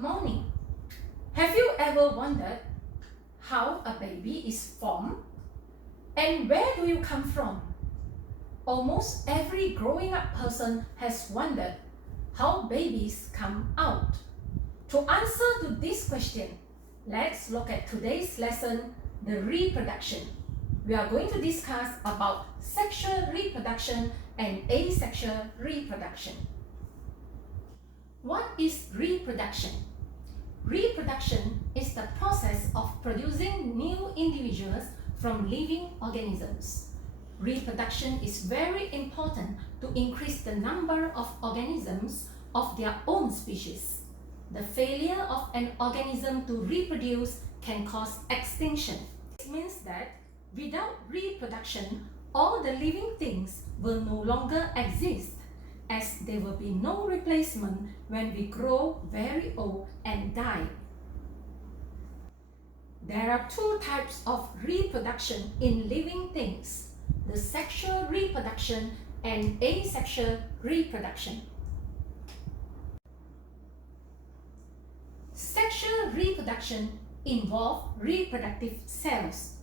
morning. Have you ever wondered how a baby is formed? And where do you come from? Almost every growing up person has wondered how babies come out. To answer to this question, let's look at today's lesson, the reproduction. We are going to discuss about sexual reproduction and asexual reproduction. What is reproduction? Reproduction is the process of producing new individuals from living organisms. Reproduction is very important to increase the number of organisms of their own species. The failure of an organism to reproduce can cause extinction. It means that without reproduction, all the living things will no longer exist, as there will be no replacement when we grow very old and die. There are two types of reproduction in living things: the sexual reproduction and asexual reproduction. Sexual reproduction involves reproductive cells.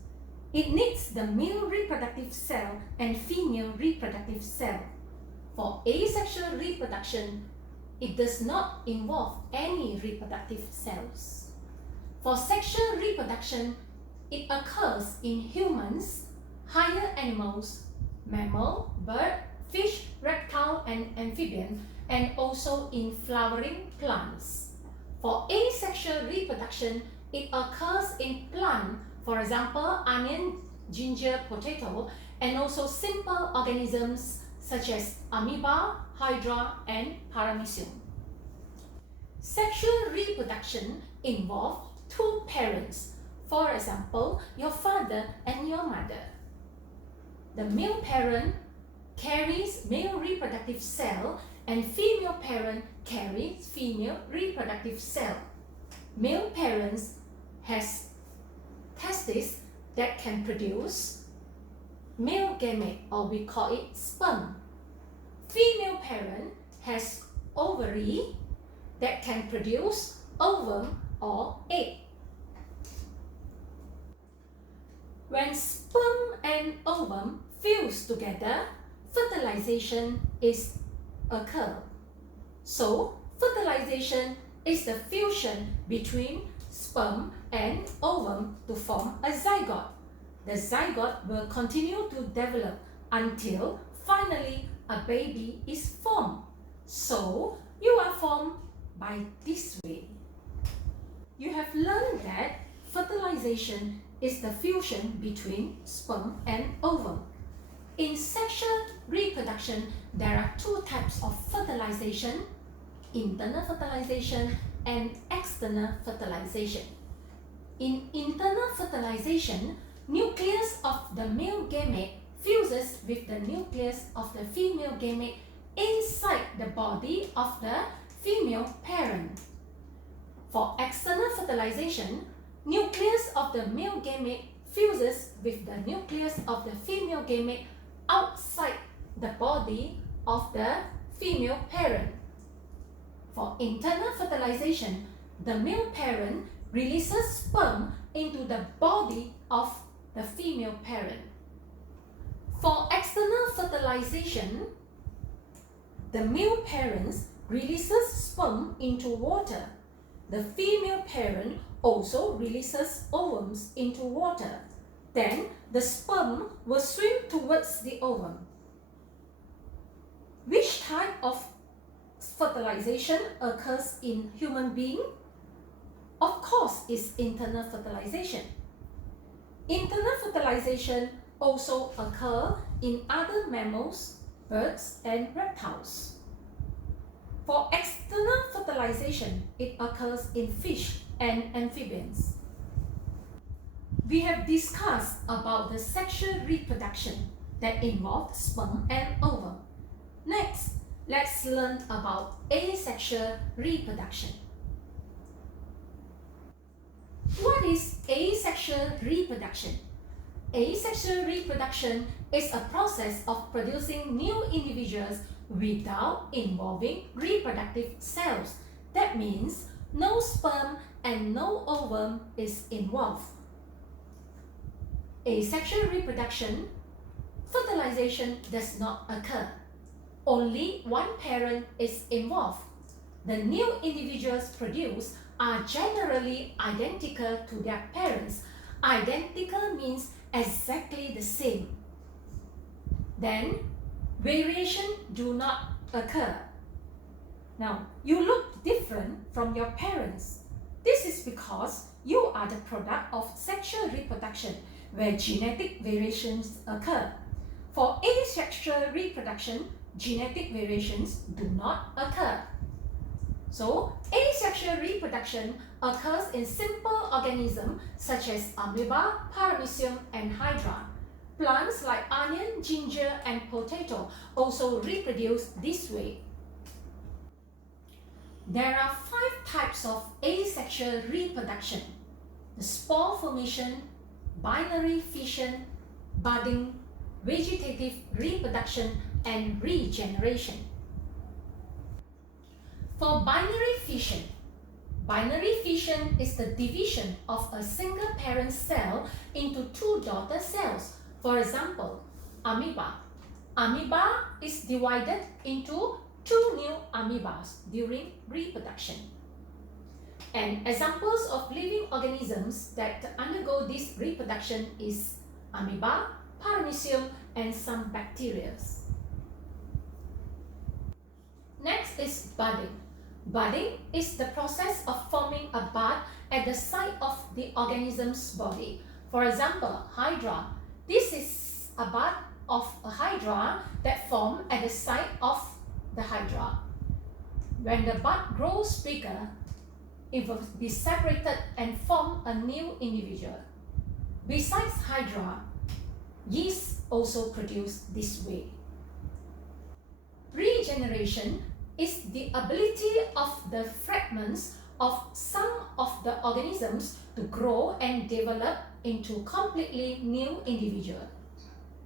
It needs the male reproductive cell and female reproductive cell. For asexual reproduction, it does not involve any reproductive cells. For sexual reproduction, it occurs in humans, higher animals, mammal, bird, fish, reptile, and amphibian, and also in flowering plants. For asexual reproduction, it occurs in plant, for example, onion, ginger, potato, and also simple organisms such as amoeba, hydra, and paramecium. Sexual reproduction involves two parents, for example, your father and your mother. The male parent carries male reproductive cell and female parent carries female reproductive cell. Male parents has testes that can produce male gamete, or we call it sperm. Female parent has ovary that can produce ovum or egg. When sperm and ovum fuse together, fertilization is occur. So, fertilization is the fusion between sperm and ovum to form a zygote. The zygote will continue to develop until finally a baby is formed. So, you are formed by this way. You have learned that fertilization is the fusion between sperm and ovum. In sexual reproduction, there are two types of fertilization: internal fertilization and external fertilization. In internal fertilization, nucleus of the male gamete fuses with the nucleus of the female gamete inside the body of the female parent. For external fertilization, nucleus of the male gamete fuses with the nucleus of the female gamete outside the body of the female parent. For internal fertilization, the male parent releases sperm into the body of the female parent. For external fertilization, the male parent releases sperm into water. The female parent also releases ovums into water. Then the sperm will swim towards the ovum. Which type of fertilization occurs in human being? Of course, it's internal fertilization. Internal fertilization also occurs in other mammals, birds, and reptiles. For external fertilization, it occurs in fish and amphibians. We have discussed about the sexual reproduction that involves sperm and ovum. Next, let's learn about asexual reproduction. What is asexual reproduction? Asexual reproduction is a process of producing new individuals without involving reproductive cells. That means no sperm and no ovum is involved. Asexual reproduction, fertilization does not occur. Only one parent is involved. The new individuals produced are generally identical to their parents. Identical means exactly the same. Then, variation do not occur. Now, you look different from your parents. This is because you are the product of sexual reproduction, where genetic variations occur. For asexual reproduction, genetic variations do not occur. So, asexual reproduction occurs in simple organisms such as amoeba, paramecium, and hydra. Plants like onion, ginger, and potato also reproduce this way. There are 5 types of asexual reproduction: the spore formation, binary fission, budding, vegetative reproduction, and regeneration. For binary fission is the division of a single parent cell into 2 daughter cells. For example, amoeba. Amoeba is divided into 2 new amoebas during reproduction. And examples of living organisms that undergo this reproduction is amoeba, paramecium, and some bacteria. Next is budding. Budding is the process of forming a bud at the site of the organism's body. For example, hydra. This is a bud of a hydra that forms at the site of the hydra. When the bud grows bigger, it will be separated and form a new individual. Besides hydra, yeast also produce this way. Regeneration is the ability of the fragments of some of the organisms to grow and develop into completely new individual.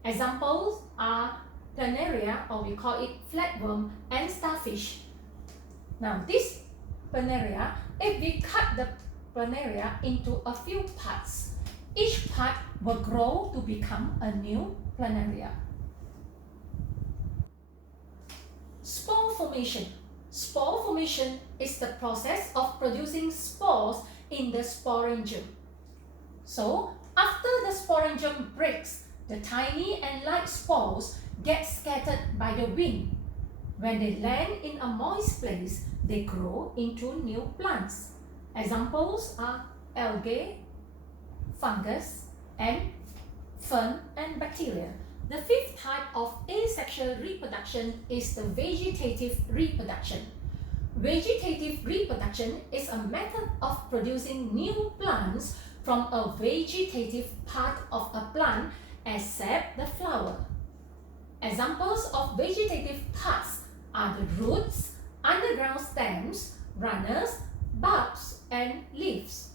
Examples are planaria, or we call it flatworm, and starfish. Now this planaria, if we cut the planaria into a few parts, each part will grow to become a new planaria. Spore formation. Spore formation is the process of producing spores in the sporangium. So, after the sporangium breaks, the tiny and light spores get scattered by the wind. When they land in a moist place, they grow into new plants. Examples are algae, fungus, and fern and bacteria. The 5th type of asexual reproduction is the vegetative reproduction. Vegetative reproduction is a method of producing new plants from a vegetative part of a plant except the flower. Examples of vegetative parts are the roots, underground stems, runners, bulbs, and leaves.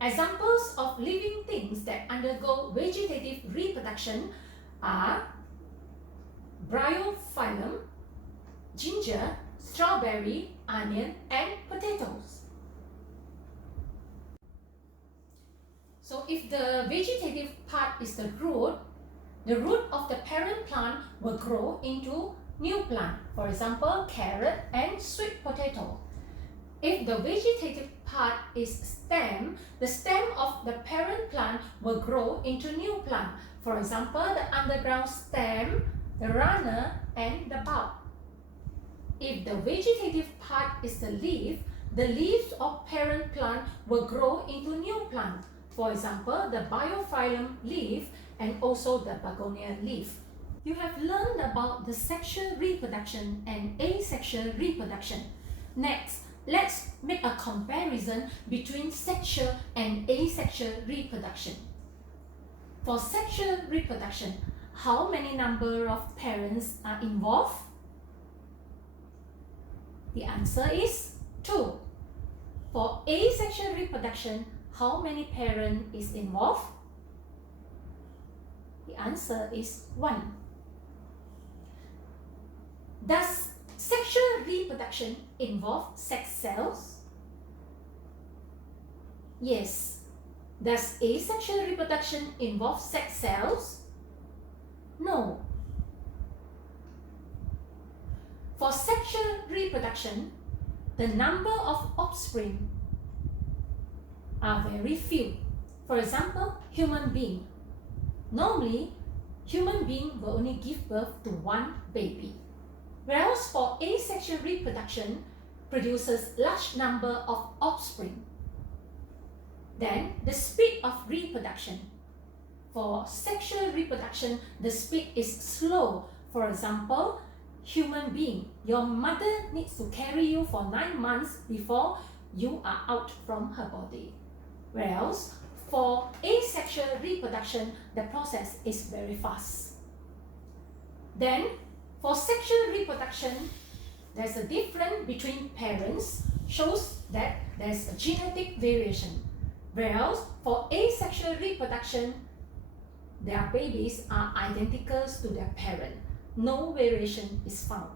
Examples of living things that undergo vegetative reproduction are bryophyllum, ginger, strawberry, onion, and potatoes. So if the vegetative part is the root of the parent plant will grow into new plant. For example, carrot and sweet potato. If the vegetative part is stem, the stem of the parent plant will grow into new plant. For example, the underground stem, the runner, and the bulb. If the vegetative part is the leaves of parent plant will grow into new plant. For example, the bryophyllum leaf and also the begonia leaf. You have learned about the sexual reproduction and asexual reproduction. Next, let's make a comparison between sexual and asexual reproduction. For sexual reproduction, how many number of parents are involved? The answer is 2. For asexual reproduction, how many parents is involved? The answer is 1. Does sexual reproduction involve sex cells? Yes. Does asexual reproduction involve sex cells? No. For sexual reproduction, the number of offspring are very few. For example, human being. Normally, human being will only give birth to one baby. Whereas for asexual reproduction, produces large number of offspring. Then, the speed of reproduction. For sexual reproduction, the speed is slow. For example, human being, your mother needs to carry you for 9 months before you are out from her body. Whereas for asexual reproduction, the process is very fast. Then, for sexual reproduction, there's a difference between parents, shows that there's a genetic variation. Whereas for asexual reproduction, their babies are identical to their parent. No variation is found.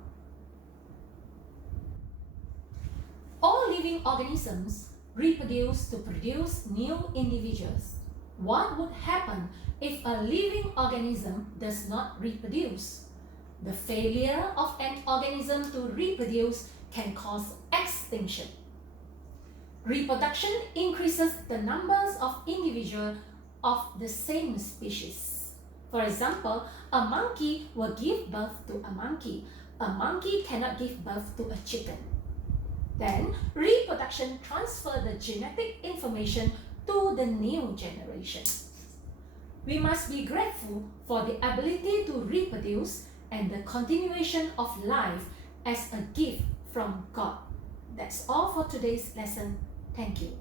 All living organisms reproduce to produce new individuals. What would happen if a living organism does not reproduce? The failure of an organism to reproduce can cause extinction. Reproduction increases the numbers of individuals of the same species. For example, a monkey will give birth to a monkey. A monkey cannot give birth to a chicken. Then, reproduction transfers the genetic information to the new generation. We must be grateful for the ability to reproduce and the continuation of life as a gift from God. That's all for today's lesson. Thank you.